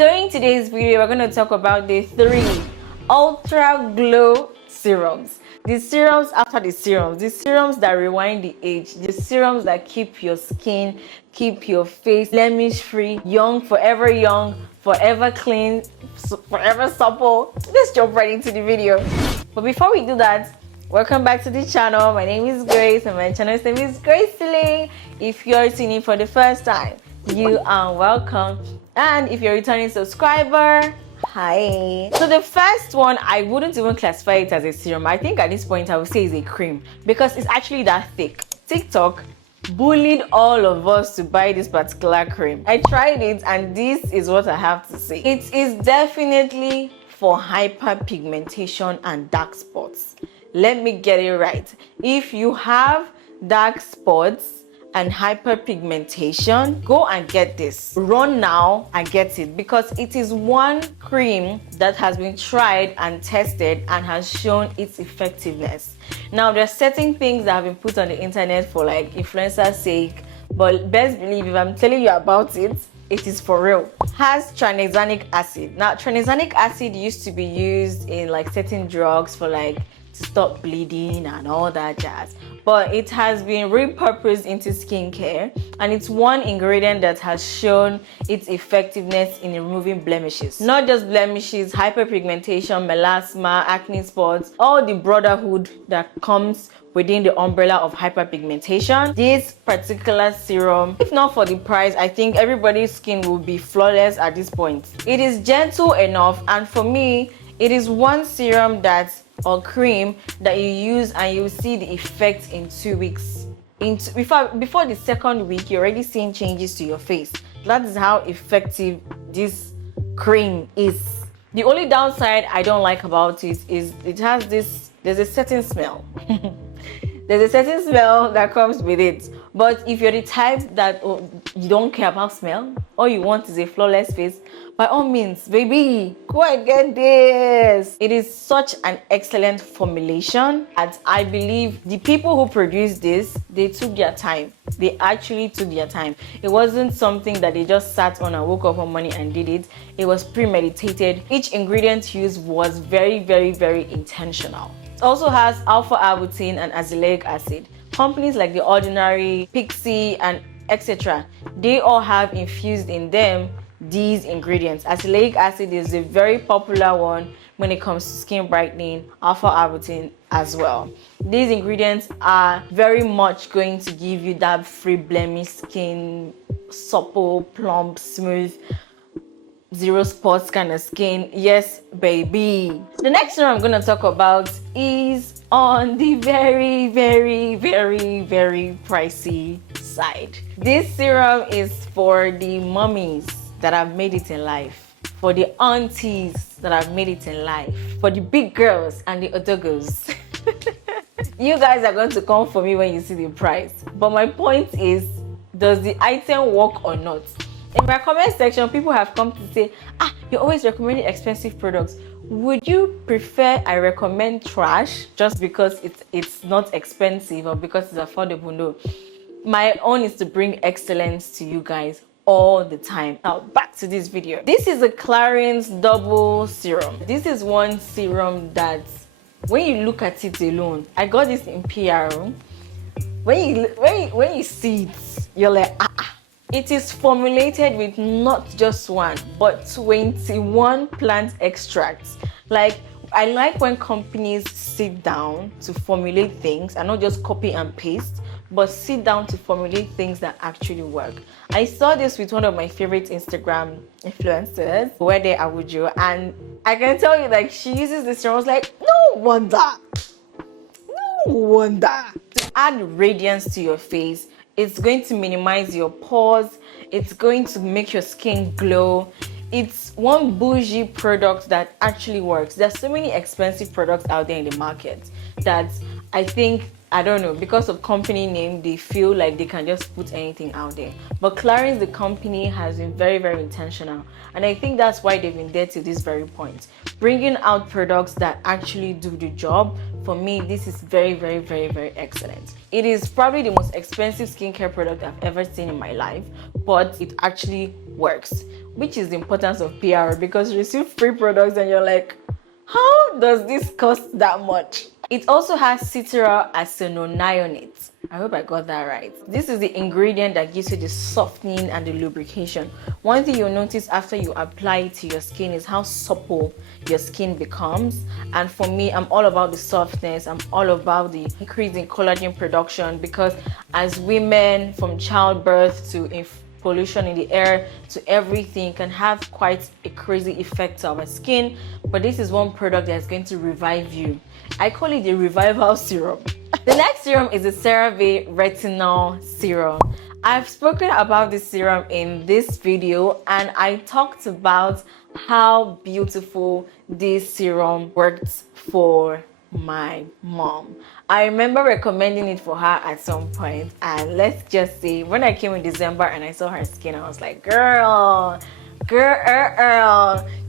So in today's video, we're going to talk about the 3 Ultra Glow Serums. The serums after the serums that rewind the age, the serums that keep your skin, keep your face blemish free, young, forever clean, forever supple. Let's jump right into the video. But before we do that, welcome back to the channel. My name is Grace and my channel's name is Grace Ling. If you're tuning in for the first time, you are welcome. And if you're a returning subscriber, hi. So the first one, I wouldn't even classify it as a serum. I think at this point I would say it's a cream because it's actually that thick. TikTok bullied all of us to buy this particular cream. I tried it and this is what I have to say. It is definitely for hyperpigmentation and dark spots. Let me get it right. If you have dark spots and hyperpigmentation, go and get this. Run now and get it because it is one cream that has been tried and tested and has shown its effectiveness. Now there are certain things that have been put on the internet for like influencer's sake, but best believe if I'm telling you about it, it is for real. Has tranexamic acid. Now tranexamic acid used to be used in like certain drugs for like to stop bleeding and all that jazz, but it has been repurposed into skincare and it's one ingredient that has shown its effectiveness in removing blemishes. Not just blemishes, hyperpigmentation, melasma, acne spots, all the brotherhood that comes within the umbrella of hyperpigmentation. This particular serum, if not for the price, I think everybody's skin will be flawless at this point. It is gentle enough, and for me, it is one serum or cream that you use and you see the effect in 2 weeks. Before the second week, you're already seeing changes to your face. That is how effective this cream is. The only downside I don't like about it is it has there's a certain smell. There's a certain smell that comes with it. But if you're the type that you don't care about smell, all you want is a flawless face, by all means, baby, go and get this. It is such an excellent formulation that I believe the people who produced this, they took their time. They actually took their time. It wasn't something that they just sat on and woke up one morning and did it. It was premeditated. Each ingredient used was very intentional. It also has alpha-arbutin and azelaic acid. Companies like The Ordinary, Pixie, and etc., they all have infused in them these ingredients. Azelaic acid is a very popular one when it comes to skin brightening, alpha-arbutin as well. These ingredients are very much going to give you that free blemish skin, supple, plump, smooth, zero spots kind of skin. Yes, baby. The next one I'm going to talk about is on the very pricey side. This serum is for the mummies that have made it in life, for the aunties that have made it in life, for the big girls and the odogos. You guys are going to come for me when you see the price. But my point is, does the item work or not? In my comment section, people have come to say, you're always recommending expensive products. Would you prefer I recommend trash just because it's not expensive or because it's affordable? No. My own is to bring excellence to you guys all the time. Now back to this video. This is a Clarins double serum. This is one serum that when you look at it alone, I got this in PR. When you see it, you're like, It is formulated with not just one, but 21 plant extracts. Like, I like when companies sit down to formulate things and not just copy and paste, but sit down to formulate things that actually work. I saw this with one of my favorite Instagram influencers, Wede Awujo, and I can tell you, like, she uses this and I was like, no wonder. To add radiance to your face, it's going to minimize your pores, it's going to make your skin glow. It's one bougie product that actually works. There's so many expensive products out there in the market that I think, I don't know, because of company name, they feel like they can just put anything out there. But Clarins, the company, has been very intentional. And I think that's why they've been there to this very point. Bringing out products that actually do the job, for me, this is very, very, very, very excellent. It is probably the most expensive skincare product I've ever seen in my life, but it actually works, which is the importance of PR, because you receive free products and you're like, how does this cost that much? It also has citral-acetonionate. I hope I got that right. This is the ingredient that gives you the softening and the lubrication. One thing you'll notice after you apply it to your skin is how supple your skin becomes. And for me, I'm all about the softness. I'm all about the increase in collagen production, because as women, from childbirth to pollution in the air to everything, can have quite a crazy effect on our skin. But this is one product that's going to revive you. I call it the revival serum. The next serum is the CeraVe retinol serum. I've spoken about this serum in this video, and I talked about how beautiful this serum worked for my mom. I remember recommending it for her at some point, and let's just say when I came in December and I saw her skin, I was like, girl.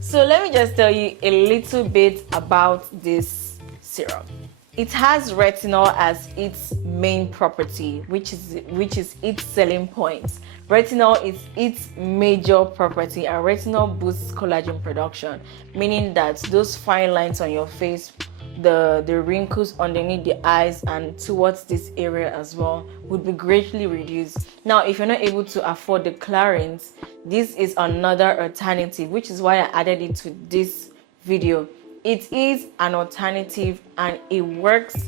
So let me just tell you a little bit about this serum. It has retinol as its main property, which is its selling point. Retinol is its major property, and retinol boosts collagen production, meaning that those fine lines on your face, the wrinkles underneath the eyes and towards this area as well, would be greatly reduced. Now, if you're not able to afford the Clarins, this is another alternative, which is why I added it to this video. It is an alternative and it works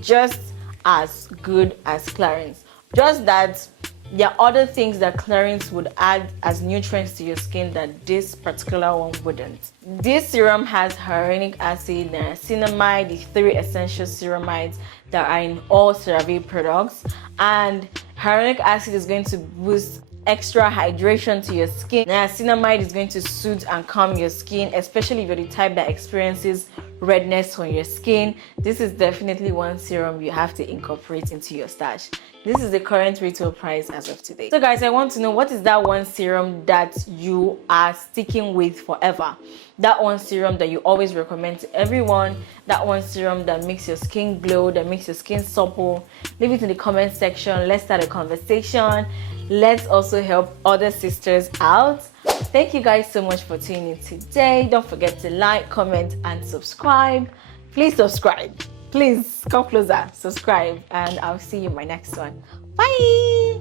just as good as Clarins. Just that there are other things that Clarins would add as nutrients to your skin that this particular one wouldn't. This serum has hyaluronic acid, niacinamide, the 3 essential ceramides that are in all CeraVe products. And hyaluronic acid is going to boost extra hydration to your skin. Niacinamide is going to soothe and calm your skin, especially if you're the type that experiences redness on your skin. This is definitely one serum you have to incorporate into your stash. This is the current retail price as of today. So guys, I want to know, what is that one serum that you are sticking with forever? That one serum that you always recommend to everyone, that one serum that makes your skin glow, that makes your skin supple. Leave it in the comment section. Let's start a conversation. Let's also help other sisters out. Thank you guys so much for tuning in today. Don't forget to like, comment, and subscribe. Please subscribe. Please come closer, subscribe, and I'll see you in my next one. Bye.